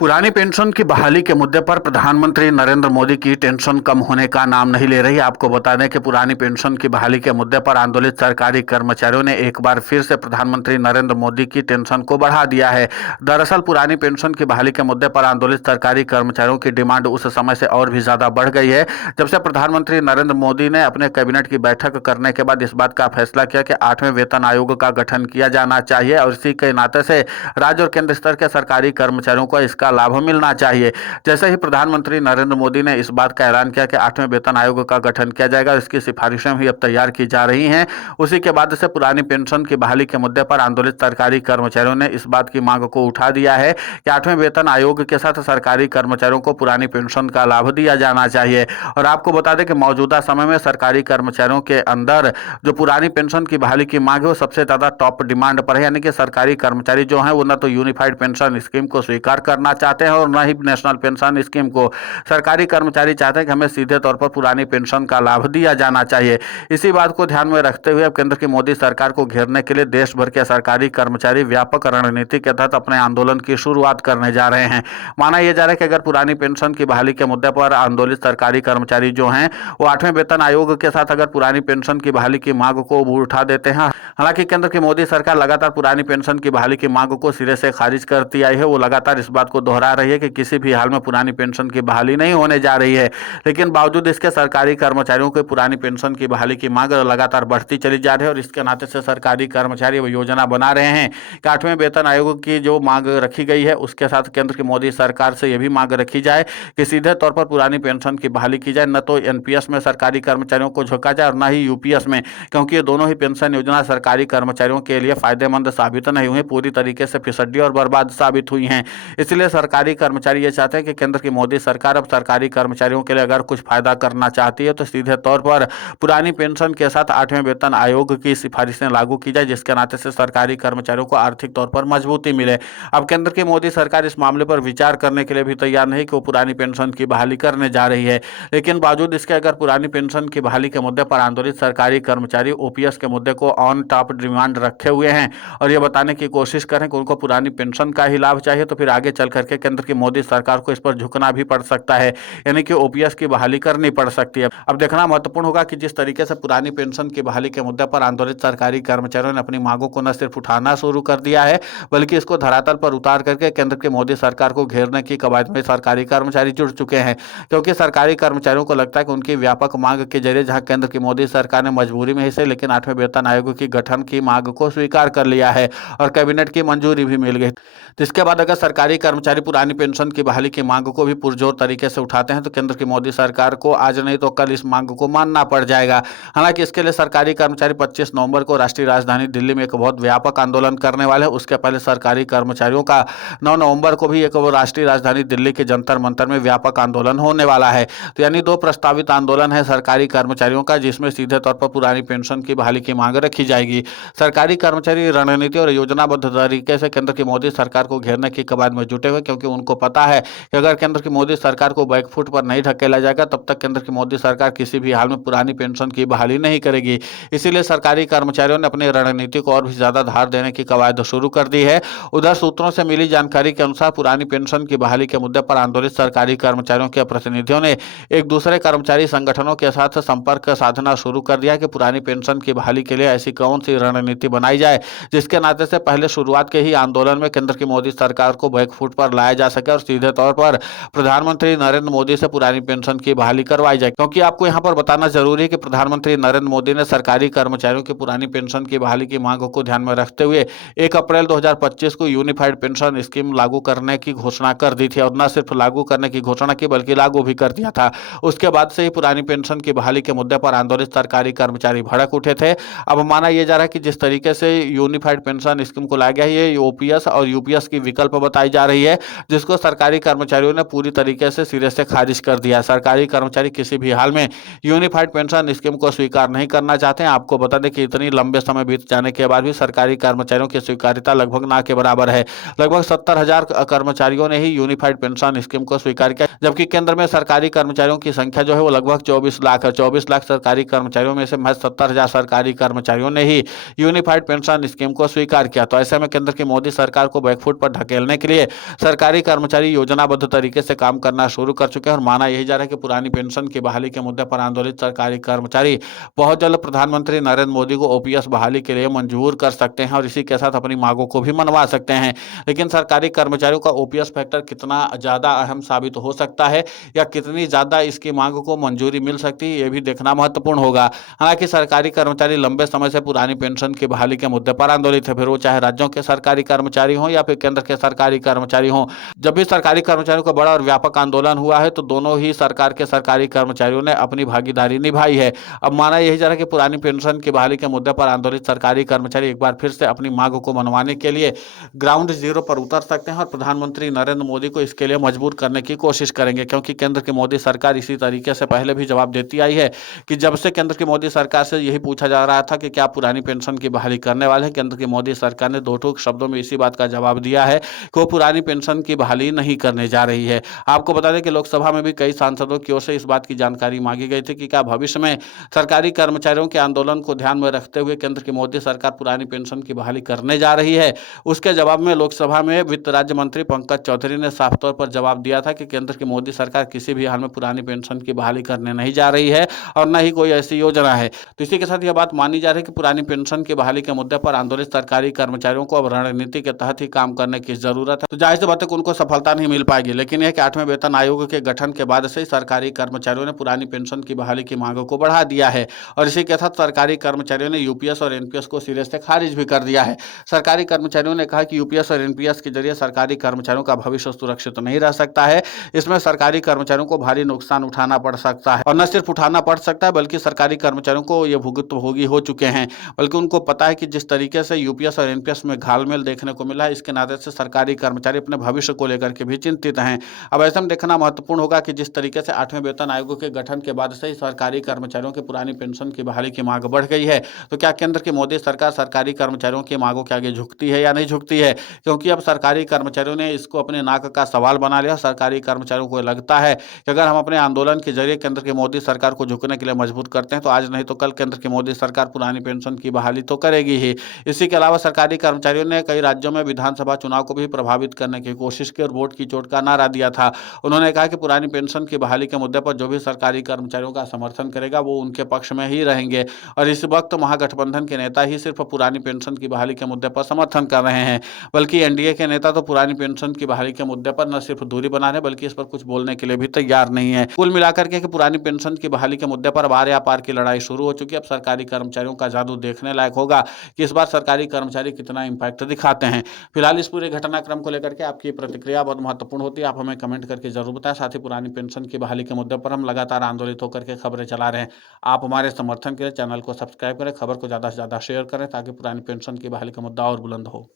पुरानी पेंशन की बहाली के मुद्दे पर प्रधानमंत्री नरेंद्र मोदी की टेंशन कम होने का नाम नहीं ले रही। आपको बता दें कि पुरानी पेंशन की बहाली के मुद्दे पर आंदोलित सरकारी कर्मचारियों ने एक बार फिर से प्रधानमंत्री नरेंद्र मोदी की टेंशन को बढ़ा दिया है। दरअसल पुरानी पेंशन की बहाली के मुद्दे पर आंदोलित सरकारी कर्मचारियों की डिमांड उस समय से और भी ज्यादा बढ़ गई है जब से प्रधानमंत्री नरेंद्र मोदी ने अपने कैबिनेट की बैठक करने के बाद इस बात का फैसला किया कि 8वें वेतन आयोग का गठन किया जाना चाहिए और इसी के नाते से राज्य और केंद्र स्तर के सरकारी कर्मचारियों को इसका लाभ मिलना चाहिए। जैसे ही प्रधानमंत्री नरेंद्र मोदी ने इस बात का ऐलान किया कि 8वें वेतन आयोग का गठन किया जाएगा, इसकी सिफारिशें भी अब तैयार की जा रही हैं। उसी के बाद से पुरानी पेंशन की बहाली के मुद्दे पर आंदोलित सरकारी कर्मचारियों ने इस बात की मांग को उठा दिया है कि 8वें वेतन आयोग के साथ सरकारी कर्मचारियों को पुरानी पेंशन का लाभ दिया जाना चाहिए। और आपको बता दें कि मौजूदा समय में सरकारी कर्मचारियों के अंदर जो पुरानी पेंशन की बहाली की मांग है वो सबसे ज्यादा टॉप डिमांड पर है, यानी कि सरकारी कर्मचारी जो है वो न तो यूनिफाइड पेंशन स्कीम को स्वीकार करना चाहते हैं और न ही नेशनल पेंशन स्कीम को। सरकारी कर्मचारी चाहते हैं कि हमें सीधे तौर पर पुरानी पेंशन का लाभ दिया जाना चाहिए। इसी बात को ध्यान में रखते हुए अब केंद्र की मोदी सरकार को घेरने के लिए देश भर के सरकारी कर्मचारी व्यापक रणनीति के तहत अपने आंदोलन की शुरुआत करने जा रहे हैं। माना यह जा रहा है कि अगर पुरानी पेंशन की बहाली के मुद्दे पर आंदोलित सरकारी कर्मचारी जो हैं वो 8वें वेतन आयोग के साथ अगर पुरानी पेंशन की बहाली की मांग को उठा देते हैं। हालांकि केंद्र की मोदी सरकार लगातार पुरानी पेंशन की बहाली की मांग को सिरे से खारिज करती आई है। वो लगातार इस बात को दोहरा रही है कि किसी भी हाल में पुरानी पेंशन की बहाली नहीं होने जा रही है, लेकिन बावजूद इसके सरकारी कर्मचारियों को पुरानी पेंशन की बहाली की मांग लगातार बढ़ती चली जा रही है। और इसके नाते से सरकारी कर्मचारी वो योजना बना रहे हैं कि 8वें वेतन आयोग की जो मांग रखी गई है उसके साथ केंद्र की मोदी सरकार से यह भी मांग रखी जाए कि सीधे तौर पर पुरानी पेंशन की बहाली की जाए, न तो एनपीएस में सरकारी कर्मचारियों को झोंका जाए और न ही यूपीएस में, क्योंकि ये दोनों ही पेंशन योजना सरकारी कर्मचारियों के लिए फायदेमंद साबित नहीं हुई, पूरी तरीके से फिसड्डी और बर्बाद साबित हुई हैं। इसलिए सरकारी कर्मचारी ये चाहते हैं कि केंद्र की मोदी सरकार अब सरकारी कर्मचारियों के लिए अगर कुछ फायदा करना चाहती है तो सीधे तौर पर पुरानी पेंशन के साथ 8वें वेतन आयोग की सिफारिशें लागू की जाए, जिसके नाते से सरकारी कर्मचारियों को आर्थिक तौर पर मजबूती मिले। अब केंद्र की मोदी सरकार इस मामले पर विचार करने के लिए भी तैयार नहीं कि वो पुरानी पेंशन की बहाली करने जा रही है, लेकिन बावजूद इसके अगर पुरानी पेंशन की बहाली के मुद्दे पर आंदोलित सरकारी कर्मचारी ओपीएस के मुद्दे को ऑन टॉप डिमांड रखे हुए हैं और ये बताने की कोशिश करें कि उनको पुरानी पेंशन का ही लाभ चाहिए, तो फिर आगे चल करके केंद्र की मोदी सरकार को इस पर झुकना भी पड़ सकता है, यानी कि ओपीएस की बहाली करनी पड़ सकती है। अब देखना महत्वपूर्ण होगा कि जिस तरीके से पुरानी पेंशन की बहाली के मुद्दे पर आंदोलित सरकारी कर्मचारियों ने अपनी मांगों को न सिर्फ उठाना शुरू कर दिया है बल्कि इसको धरातल पर उतार करके केंद्र की मोदी सरकार को घेरने की कवायद में सरकारी कर्मचारी जुड़ चुके हैं, क्योंकि सरकारी कर्मचारियों को लगता है कि उनकी व्यापक मांग के जरिए जहां केंद्र की मोदी सरकार ने मजबूरी में ही लेकिन 8वें वेतन आयोग की गठन की मांग को स्वीकार कर लिया है और कैबिनेट की मंजूरी भी मिल गई, जिसके बाद अगर सरकारी कर्मचारी पुरानी पेंशन की बहाली की मांग को भी पुरजोर तरीके से उठाते हैं तो केंद्र की मोदी सरकार को आज नहीं तो कल इस मांग को मानना पड़ जाएगा। हालांकि इसके लिए सरकारी कर्मचारी 25 नवंबर को राष्ट्रीय राजधानी दिल्ली में एक बहुत व्यापक आंदोलन करने वाले हैं। उसके पहले सरकारी कर्मचारियों का 9 नवंबर को भी एक राष्ट्रीय राजधानी दिल्ली के जंतर मंतर में व्यापक आंदोलन होने वाला है। तो यानी 2 प्रस्तावित आंदोलन है सरकारी कर्मचारियों का, जिसमें सीधे तौर पर पुरानी पेंशन की बहाली की मांग रखी जाएगी। सरकारी कर्मचारी रणनीति और योजनाबद्ध तरीके से केंद्र की मोदी सरकार को घेरने की कवायद में जुटे हुए, क्योंकि उनको पता है कि अगर केंद्र की मोदी सरकार को बैकफुट पर नहीं ढकेला जाएगा तब तक केंद्र की मोदी सरकार किसी भी हाल में पुरानी पेंशन की बहाली नहीं करेगी। इसीलिए सरकारी कर्मचारियों ने अपनी रणनीति को और भी ज्यादा धार देने की कवायद शुरू कर दी है। उधर सूत्रों से मिली जानकारी के अनुसार पुरानी पेंशन की बहाली के मुद्दे पर आंदोलित सरकारी कर्मचारियों के प्रतिनिधियों ने एक दूसरे कर्मचारी संगठनों के साथ संपर्क साधना शुरू कर दिया कि पुरानी पेंशन की बहाली के लिए ऐसी कौन सी रणनीति बनाई जाए जिसके नाते से पहले शुरुआत के ही आंदोलन में केंद्र की मोदी सरकार को बैकफुट पर लाया जा सके और सीधे तौर पर प्रधानमंत्री नरेंद्र मोदी से पुरानी पेंशन की बहाली करवाई जाए। क्योंकि आपको यहां पर बताना जरूरी है कि प्रधानमंत्री नरेंद्र मोदी ने सरकारी कर्मचारियों की पुरानी पेंशन की बहाली की मांग को ध्यान में रखते हुए 1 अप्रैल 2025 को यूनिफाइड पेंशन स्कीम लागू करने की घोषणा कर दी थी और न सिर्फ लागू करने की घोषणा की बल्कि लागू भी कर दिया था। उसके बाद से ही पुरानी पेंशन की बहाली के मुद्दे पर आंदोलित सरकारी कर्मचारी भड़क उठे थे। अब माना यह जा रहा है कि जिस तरीके से यूनिफाइड पेंशन स्कीम को लाया गया है ये ओपीएस और यूपीएस की विकल्प बताई जा रही है, जिसको सरकारी कर्मचारियों ने पूरी तरीके से सिरे से खारिज कर दिया। सरकारी कर्मचारी किसी भी हाल में यूनिफाइड पेंशन स्कीम को स्वीकार नहीं करना चाहते हैं। आपको बता दें कि इतनी लंबे समय बीत जाने के बाद भी सरकारी कर्मचारियों की स्वीकार्यता लगभग ना के बराबर है। लगभग 70,000 कर्मचारियों ने ही यूनिफाइड पेंशन स्कीम को स्वीकार किया, जबकि केंद्र में सरकारी कर्मचारियों की संख्या जो है वो लगभग 24 लाख है। 24 लाख सरकारी कर्मचारियों में से महज 70,000 सरकारी कर्मचारियों ने ही यूनिफाइड पेंशन स्कीम को स्वीकार किया। तो ऐसे में केंद्र की मोदी सरकार को बैकफुट पर ढकेलने के लिए सरकारी कर्मचारी योजनाबद्ध तरीके से काम करना शुरू कर चुके हैं और माना यही जा रहा है कि पुरानी पेंशन की बहाली के मुद्दे पर आंदोलित सरकारी कर्मचारी बहुत जल्द प्रधानमंत्री नरेंद्र मोदी को ओपीएस बहाली के लिए मंजूर कर सकते हैं और इसी के साथ अपनी मांगों को भी मनवा सकते हैं। लेकिन सरकारी कर्मचारियों का ओपीएस फैक्टर कितना ज्यादा अहम साबित हो सकता है या कितनी ज्यादा इसकी मांग को मंजूरी मिल सकती है, ये भी देखना महत्वपूर्ण होगा। हालांकि सरकारी कर्मचारी लंबे समय से पुरानी पेंशन की बहाली के मुद्दे पर आंदोलित है, फिर वो चाहे राज्यों के सरकारी कर्मचारी हों या फिर केंद्र के सरकारी कर्मचारी हों। जब भी सरकारी कर्मचारियों का बड़ा और व्यापक आंदोलन हुआ है तो दोनों ही सरकार के सरकारी कर्मचारियों ने अपनी भागीदारी निभाई है। अब माना यही जा रहा है कि पुरानी पेंशन की बहाली के मुद्दे पर आंदोलित सरकारी कर्मचारी एक बार फिर से अपनी मांग को मनवाने के लिए ग्राउंड जीरो पर उतर सकते हैं और प्रधानमंत्री नरेंद्र मोदी को इसके लिए मजबूर करने की कोशिश करेंगे, क्योंकि केंद्र की मोदी सरकार इसी तरीके से पहले भी जवाब देती आई है कि जब से केंद्र की मोदी सरकार से यही पूछा जा रहा था कि क्या पुरानी पेंशन की बहाली करने वाले हैं, केंद्र की मोदी सरकार ने दो ठोक शब्दों में इसी बात का जवाब दिया है कि वो पुरानी पेंशन की बहाली नहीं करने जा रही है। आपको बता दें कि लोकसभा में भी कई सांसदों की ओर से इस बात की जानकारी मांगी गई थी कि क्या भविष्य में सरकारी कर्मचारियों के आंदोलन को ध्यान में रखते हुए केंद्र की मोदी सरकार पुरानी पेंशन की बहाली करने जा रही है। उसके जवाब में लोकसभा में वित्त राज्य मंत्री पंकज चौधरी ने साफ तौर पर जवाब दिया था कि केंद्र की मोदी सरकार किसी भी हाल में पुरानी पेंशन की बहाली करने नहीं जा रही है और न ही कोई ऐसी योजना है। तो इसी के साथ यह बात मानी जा रही है कि पुरानी पेंशन की बहाली के मुद्दे पर आंदोलित सरकारी कर्मचारियों को अब रणनीति के तहत ही काम करने की जरूरत है। तो जाहिर सी बात है कि उनको सफलता नहीं मिल पाएगी, लेकिन यह कि 8वें वेतन आयोग के गठन के बाद से ही सरकारी कर्मचारियों ने पुरानी पेंशन की बहाली की मांगों को बढ़ा दिया है और इसी के साथ सरकारी कर्मचारियों ने यूपीएस और एनपीएस को सिरे से खारिज भी कर दिया है। सरकारी कर्मचारियों ने कहा कि यूपीएस और एनपीएस के जरिए सरकारी कर्मचारियों का भविष्य सुरक्षित नहीं रह सकता है। इसमें सरकारी कर्मचारियों को भारी नुकसान उठाना पड़ सकता है और न सिर्फ उठाना पड़ सकता है बल्कि सरकारी कर्मचारियों को ये भुगतभोगी हो चुके हैं, बल्कि उनको पता है कि जिस तरीके से यूपीएस और एनपीएस में घालमेल देखने को मिला है, इसके नाते से सरकारी कर्मचारी अपने भविष्य को लेकर के भी चिंतित हैं। अब ऐसे में देखना महत्वपूर्ण होगा कि जिस तरीके से 8वें वेतन आयोग के गठन के बाद से ही सरकारी कर्मचारियों की पुरानी पेंशन की बहाली की मांग बढ़ गई है, तो क्या केंद्र की मोदी सरकार सरकारी कर्मचारियों की मांगों के आगे झुकती है या नहीं झुकती है? क्योंकि अब सरकारी कर्मचारियों ने इसको अपने नाक का सवाल बना लिया। सरकारी कर्मचारियों को लगता है कि अगर हम अपने आंदोलन के जरिए केंद्र की मोदी सरकार को झुकने के लिए मजबूर करते हैं तो आज नहीं तो कल केंद्र की मोदी सरकार पुरानी पेंशन की बहाली तो करेगी ही। इसी के अलावा सरकारी कर्मचारियों ने कई राज्यों में विधानसभा चुनाव को भी प्रभावित करने की कोशिश की और वोट की चोट का नारा दिया था। उन्होंने कहा कि पुरानी पेंशन की बहाली के मुद्दे पर जो भी सरकारी कर्मचारियों का समर्थन करेगा वो उनके पक्ष में ही रहेंगे और इस वक्त महागठबंधन के नेता ही सिर्फ पुरानी पेंशन की बहाली के मुद्दे पर समर्थन कर रहे हैं, बल्कि एनडीए के नेता तो पुरानी पेंशन की बहाली के मुद्दे पर न सिर्फ दूरी बना रहे बल्कि इस पर कुछ बोलने के लिए भी तैयार नहीं है। कुल मिलाकर के पुरानी पेंशन की बहाली के मुद्दे पर बार या पार की लड़ाई शुरू हो चुकी है। अब सरकारी कर्मचारियों का जादू देखने लायक होगा कि इस बार सरकारी कर्मचारी कितना इंपैक्ट दिखाते हैं। फिलहाल इस पूरे घटनाक्रम को लेकर के आपकी प्रतिक्रिया बहुत महत्वपूर्ण होती है, आप हमें कमेंट करके जरूर बताएं। साथ ही पुरानी पेंशन की बहाली के मुद्दे पर हम लगातार आंदोलित होकर के खबरें चला रहे हैं। आप हमारे समर्थन के लिए चैनल को सब्सक्राइब करें, खबर को ज़्यादा से ज़्यादा शेयर करें ताकि पुरानी पेंशन की बहाली का मुद्दा और बुलंद हो।